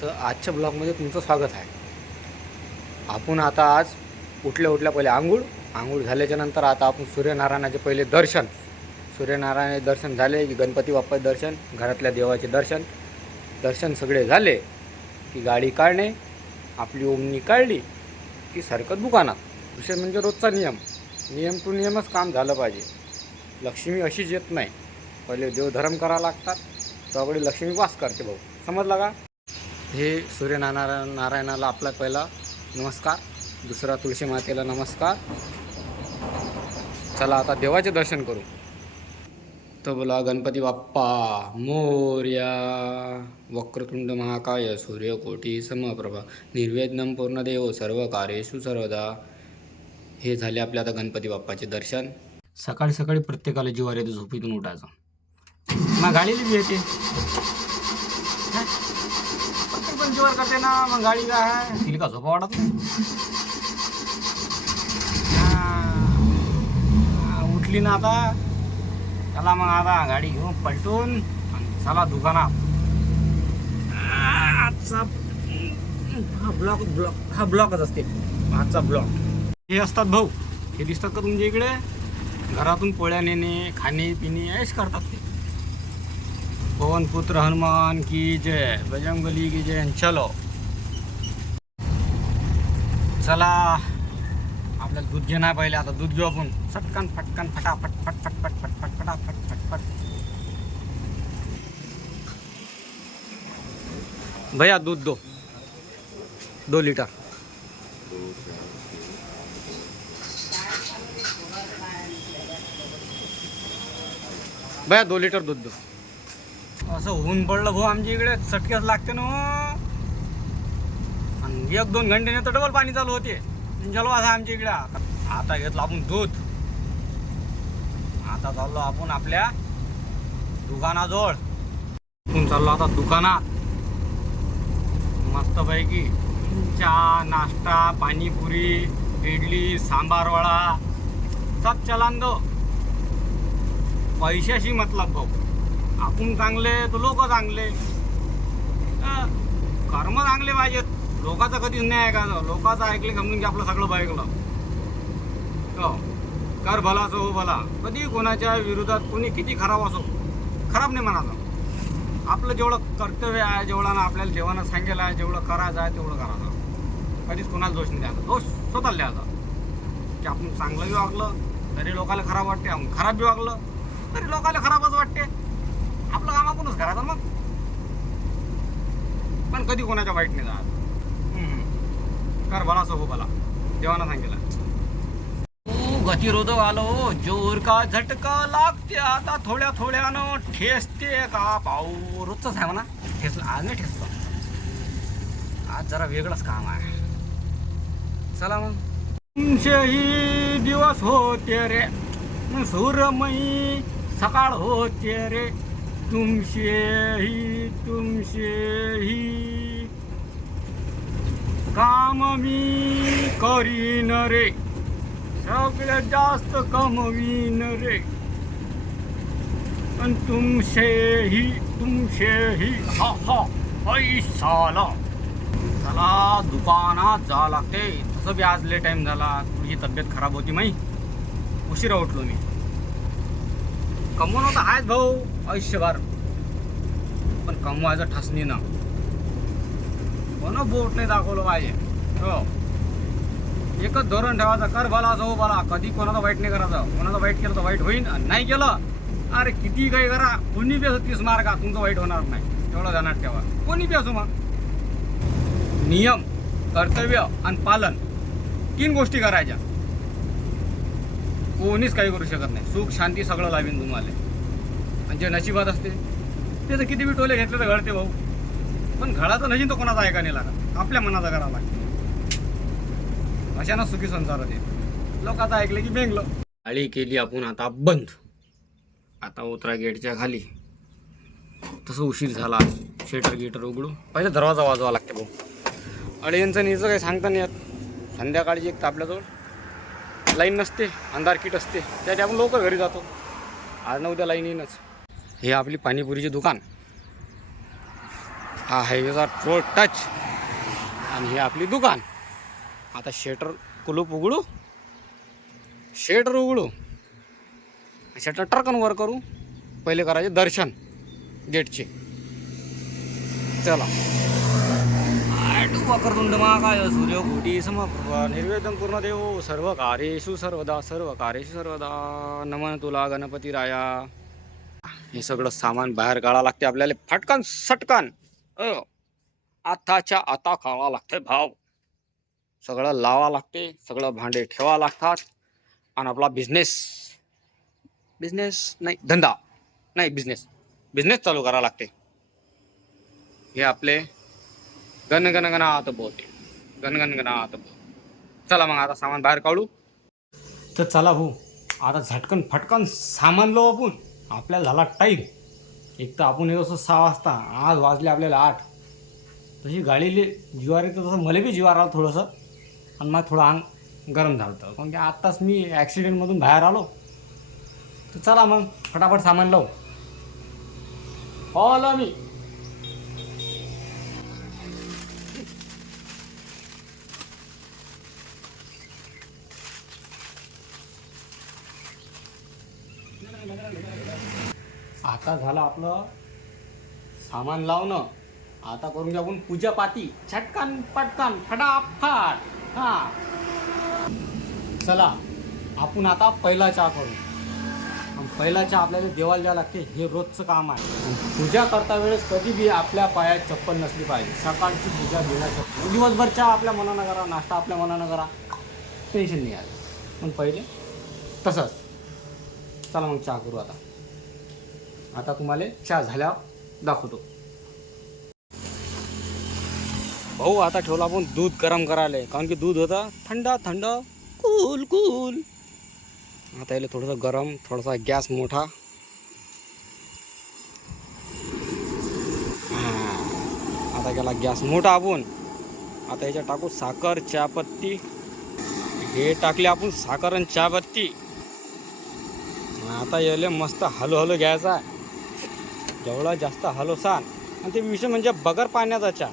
तर आजच्या ब्लॉगमध्ये तुमचं स्वागत आहे. आपण आता आज उठल्या उठल्या पहिले आंघोळ आंघोळ झाल्याच्यानंतर आता आपण सूर्यनारायणाचे पहिले दर्शन. सूर्यनारायणाचे दर्शन झाले की गणपती बाप्पाचे दर्शन घरातल्या देवाचे दर्शन. दर्शन सगळे झाले की गाडी काढणे आपली ओमनी काढली की सरकत दुकानात. विषय म्हणजे रोजचा नियम. नियम टू नियमच काम झालं पाहिजे. लक्ष्मी अशीच येत नाही. पहिले देवधर्म करावं लागतात. त्याकडे लक्ष्मी वास करते भाऊ. समजलं का? हे सूर्यनारायण नारायणाला आपला पहिला नमस्कार. दुसरा तुळशी मातेला नमस्कार. चला आता देवाचे दर्शन करू. तर बोला गणपती बाप्पा मोर्या. वक्रतुंड महाकाय सूर्यकोटी समप्रभा. निर्वेदनम पूर्णदेव सर्व कार्येषु सर्वदा. हे झाले आपले आता गणपती बाप्पाचे दर्शन. सकाळी सकाळी प्रत्येकाला जीवार येते झोपीतून उठायचं. मग गाडीला बी येते जीवार करते ना मग गाडी काय आहे. तिला का झोपा वाटत नाही? हा, उठली ना आता. चला मग आता गाडी घेऊन पलटून चला दुकानात. आजचा हा ब्लॉक ब्लॉक हा ब्लॉकच असते. आजचा ब्लॉक हे असतात भाऊ. हे दिसतात का तुमच्या इकडे? घरातून पोळ्या नेणे खाणे पिणे ऐश करतात ते. पवन पुत्र हनुमान की जय, बजरंगबली की जय चलो। चला। आपल्याला दूध घेणार पहिले, आता दूध घेऊ आपण. सटकन, फटकन, फटाफट, फट फट फट फट फट, फटाफट, फट फट. भैया, दूध दो। दो लिटर। भैया, दो लिटर दूध दो। असं होऊन पडलं भाऊ आमच्या इकडे. चटक्याच लागते ना. आणि एक दोन घंटे तर डबल पाणी चालू होते. जलवा असा आमच्या इकडे. आता आता घेतलं आपण दूध. आता चाललो आपण आपल्या दुकानाजवळ. आपण चाललो आता दुकानात. मस्तपैकी चहा नाश्ता पाणीपुरी इडली सांबार वडा सब चलान दो. पैशाशी मतलब भाऊ. आपण चांगले तर लोक चांगले. कर्म चांगले पाहिजेत. लोकांचं कधीच नाही ऐकायचं लोकांचं ऐकले समजून की आपलं सगळं ऐकलं हो. कर भलाचं असो हो भला. कधी कोणाच्या विरोधात कोणी किती खराब असो खराब नाही म्हणायचं. आपलं जेवढं कर्तव्य आहे जेवढं ना आपल्याला देवानं सांगेल आहे जेवढं करायचं आहे तेवढं करायचं. कधीच कोणाला दोष नाही द्यायचा. दोष स्वतःला द्यायचा. की आपण चांगलं बी वागलं तरी लोकांना खराब वाटते. आपण खराब बी वागलं तरी लोकांना खराबच वाटते. आपलं काम आपणच करायचं मग. पण कधी कोणाच्या वाईट नाही जात. कर भला सो हो भला. देवाना सांगितलं. गतिरोधक आलो जोर का झटका लागते आता थोड्या थोड्यानं ठेसते का पाऊ रोजच आहे म्हणा. ठेसलं आज नाही ठेसलं आज जरा वेगळंच काम आहे. चला मग. तुमचेही दिवस होते रे. सूरमयी सकाळ होते रे. तुमचेही तुमचेही काम मी करीन रे सगळ्यात जास्त कमवीन रे। पण तुमचेही तुमचेही हा हा पैसाला। चला दुकानात जा लागते। तसं बी आज ले टाईम झाला तुझी तब्येत खराब होती माही उशिरा उठलो मी। कमवून होता आहेच भाऊ। आयुष्यभर. पण कमवायचं ठसणी ना. कोण बोट नाही दाखवलं पाहिजे. हो. एकच धोरण ठेवायचं कर भला जाऊ भला. कधी कोणाचं वाईट नाही करायचं. कोणाचं वाईट केलं तर वाईट होईल नाही केलं अरे किती काही करा. कोणी बी असो तीस मार्का तुमचं वाईट होणार नाही. तेवढं ध्यानात ठेवा. कोणी बी असो मग. नियम कर्तव्य आणि पालन. तीन गोष्टी करायच्या. कोणीच काही करू शकत नाही. सुख शांती सगळं लावीन तुम्हाला. आणि जे नशिबात असते ते तर किती बी टोले घेतले तर घडते भाऊ. पण घडाचं नशीन तर कोणाचा ऐका नाही लागत? आपल्या मनाचा करावा लागते. अशानं सुखी संसार होते लोकांचं ऐकलं की बेंगलो. आळी केली आपण आता बंद. आता उतरा गेटच्या खाली. तसं उशीर झाला. शेटर गेटर उघडू. पहिले दरवाजा वाजवा लागते भाऊ. अळींचं यांचं काही सांगता नाही येत. संध्याकाळची एक तर आपल्याजवळ लाईन नसते अंधार किट असते. त्यासाठी आपण लवकर घरी जातो. आज ना उद्या लाईन येईनच. हे आपली पाणीपुरीची दुकान. हा हायवेचा टोल टच आणि हे आपली दुकान. आता शेटर कुलूप उघडू. शेटर उघडू. शेटर टर्कन वर करू. पहिले करायचे दर्शन गेटचे. चला. वक्रतुंड महाकाय सूर्य कोटी समप्रभा निर्वेदन पूर्ण देव सर्व कार्येषु सर्वदा सर्व कार्येषु सर्वदा. नमन तुला गणपती राया. हे सगळं सामान बाहेर काढावं लागते आपल्याला. फटकन सटकन. अ आताच्या आता काढावं लागते भाव. सगळं लावा लागते सगळं भांडे ठेवा लागतात. आणि आपला बिझनेस बिझनेस नाही धंदा. नाही बिझनेस बिझनेस चालू करावा लागते. हे आपले गण बोलते. गणात बोलते. चला मग आता सामान बाहेर काढू. तर चला भाऊ आता झटकन फटकन सामान लो आपण. आपल्याला झाला टाईम. एक तर आपण एक असं सहा वाजता आज वाजले आपल्याला आठ. तशी गाडीले जिवार येतं तसं मला बी जिवार आलं थोडंसं. आणि मला थोडं अंग गरम झालं होतं. कारण की आत्ताच मी ॲक्सिडेंटमधून बाहेर आलो. तर चला मग फटाफट सामान लावू. हो, आलो मी आता झालं आपलं सामान लावणं. आता करून घ्या आपण पूजा पाती. छटकन पटकन फटाफट. हा. चला आपण आता पहिला चहा करू. पहिला चहा आपल्याला देवाला द्यावं लागते हे रोजचं काम आहे. पूजा करता वेळेस कधी बी आपल्या पायात चप्पल नसली पाहिजे. सकाळची पूजा बिना चप्पल. दिवसभर चहा आपल्या मनानं करा नाश्ता आपल्या मनानं करा. टेन्शन नाही आलं पण पहिले तसंच. चला मग चहा करू आता. आता तुम्हाला चहा झाल्यावर दाखवतो. भाऊ आता ठेवला आपण दूध गरम करायला. कारण की दूध होता थंड थंड कूल कूल आता याला थोडंसं गरम थोडासा गॅस मोठा. आता गेला गॅस मोठा आपण. आता याच्यात टाकू साखर चहापत्ती. हे टाकले आपण साखर आणि चहापत्ती. आता याले मस्त हळूहळू घ्यायचा आहे. जेवढा जास्त हलोसान. आणि ते विषय म्हणजे बगर पाण्याचा चहा.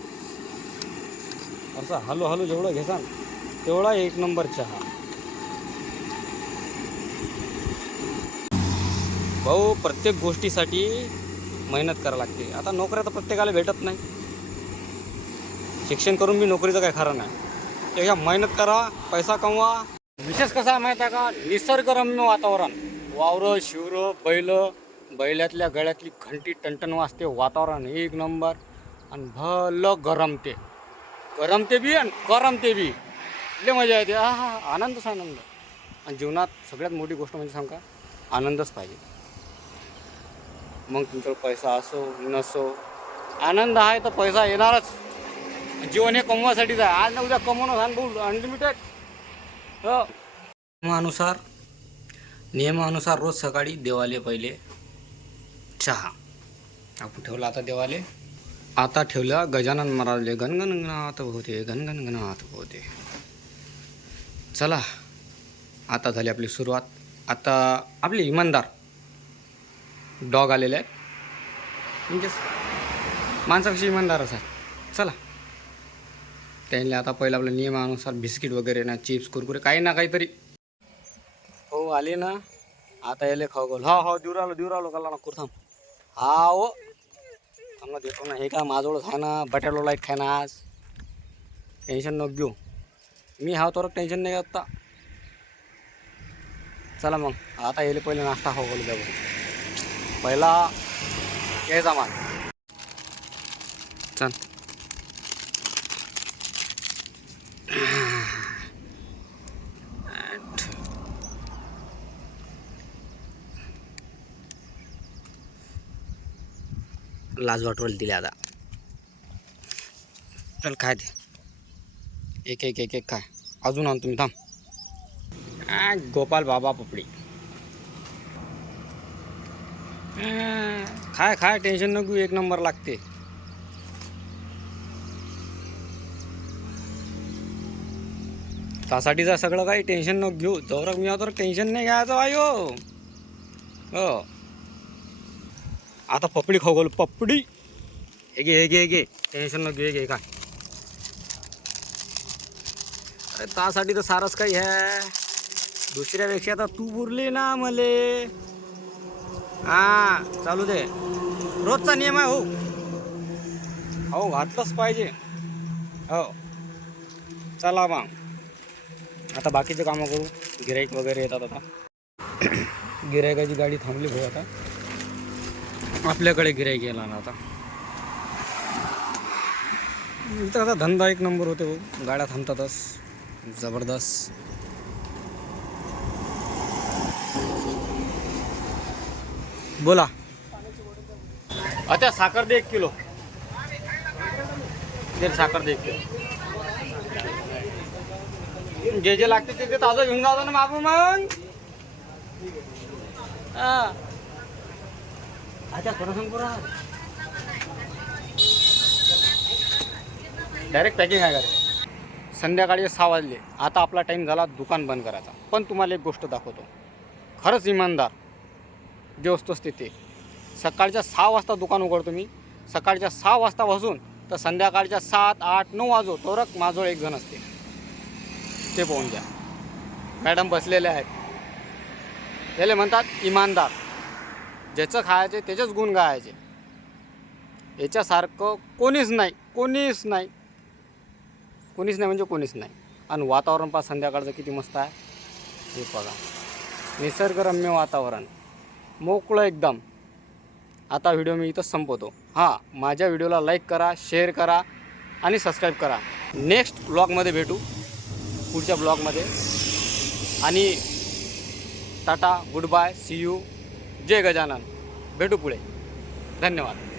असा हळूहळू जेवढं घेसान तेवढा एक नंबर चहा. भाऊ प्रत्येक गोष्टीसाठी मेहनत करावी लागते. आता नोकऱ्या तर प्रत्येकाला भेटत नाही. शिक्षण करून बी नोकरीचं काय खरं नाही. त्याच्या मेहनत करा पैसा कमवा. विशेष कसा आहे माहिती आहे का? निसर्गरम्य वातावरण. वावरं शिवरं बैल बैलातल्या गळ्यातली घंटी टणटण वाजते वातावरण एक नंबर. आणि भलं गरमते गरमते बी आणि करमते बी. लय मजा येते. हा हा आनंदच आनंद. आणि जीवनात सगळ्यात मोठी गोष्ट म्हणजे सांगा आनंदच पाहिजे. मग तुमचा पैसा असो नसो आनंद आहे तर पैसा येणारच. जीवन हे कमवासाठीच आहे. आज ना उद्या कमवणं सांग बोल अनलिमिटेड हो. नियमानुसार नियमानुसार रोज सकाळी देवाले पहिले चहा. आपण ठेवला आता देवाले. आता ठेवलं गजानन महाराजले. गणगणगणात होते गणगणगणात होते. चला आता झाली आपली सुरुवात. आता आपले इमानदार डॉग आलेले आहेत. म्हणजेच माणसापेक्षा इमानदार असतात चला. त्यांनी आता पहिलं आपल्या नियमानुसार बिस्किट वगैरे ना चिप्स कुरकुरे काही ना काहीतरी हो आले ना आता याले खाऊ गोल हो हो देऊ राहिलो देऊ राहिलो कला ना कुर्ताम हा हो थांबा देतो ना हे का माझजवळच आहे ना बटाटो लाइट खाय ना आज. टेन्शन नको घेऊ. मी हा तर टेन्शन नाही आता. चला मग आता येले पहिले नाश्ता खाऊ गोल द्या पहिला यायचा मान चल. लाज वाटवायला दिल्या आता. चल काय ते. एक एक एक एक काय अजून आण तुम्ही थांब. गोपाल बाबा पपडी. काय खाय खाय टेन्शन नको घेऊ, एक नंबर लागते. त्यासाठीच सगळं काही टेन्शन नको घेऊ. जवळ मी तर टेन्शन नाही घ्यायचं आयो. हो. आता पपडी खाऊ घालू. पपडी. हे घे हे घे हे घे. टेन्शन न घे घे काय? अरे त्यासाठी तर सारस काही आहे. दुसऱ्यापेक्षा आता तू बुरली ना मले. हा चालू दे. रोजचा नियम आहे हो. हो घातलंच पाहिजे. हो. चला मग. आता बाकीचे कामं करू. गिराईक वगैरे येतात आता. गिरायकाची गाडी थांबली भाऊ आता. आपल्याकडे गिराईक येणार ना आता. तर आता धंदा एक नंबर होते भाऊ. गाड्या थांबतातच जबरदस्त. बोला. अच्छा साखर दे एक किलो. साखर दे एक किलो. जे जे लागते ते ते ताजं घेऊन जातो ना बाबू मग. हा अच्छा खरं सांग पुरा डायरेक्ट पॅकिंग आहे का संध्याकाळी सहा वाजले. आता आपला टाईम झाला दुकान बंद करायचा. पण तुम्हाला एक गोष्ट दाखवतो. खरंच इमानदार जे वस्तू असते ते सकाळच्या सहा वाजता दुकान उघडतो मी. सकाळच्या सहा वाजतापासून तर संध्याकाळच्या सात आठ नऊ वाजो तोरक माझं एक जण असते ते पाहून घ्या. मॅडम बसलेले आहेत. त्याला म्हणतात इमानदार. ज्याचं खायचे त्याचेच गुण गायचे. याच्यासारखं कोणीच नाही कोणीच नाही. कोणीच नाही म्हणजे कोणीच नाही. आणि वातावरण पहा संध्याकाळचं किती मस्त आहे. हे बघा. निसर्गरम्य वातावरण. मोकळं एकदम. आता व्हिडिओ मी इथं संपवतो. हां माझ्या व्हिडिओला लाईक करा शेअर करा आणि सबस्क्राईब करा. नेक्स्ट ब्लॉगमध्ये भेटू. पुढच्या ब्लॉगमध्ये आणि tata good bye see you जय गजानन. भेटू पुढे. धन्यवाद.